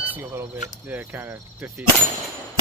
tricks you a little bit to kind of defeat them.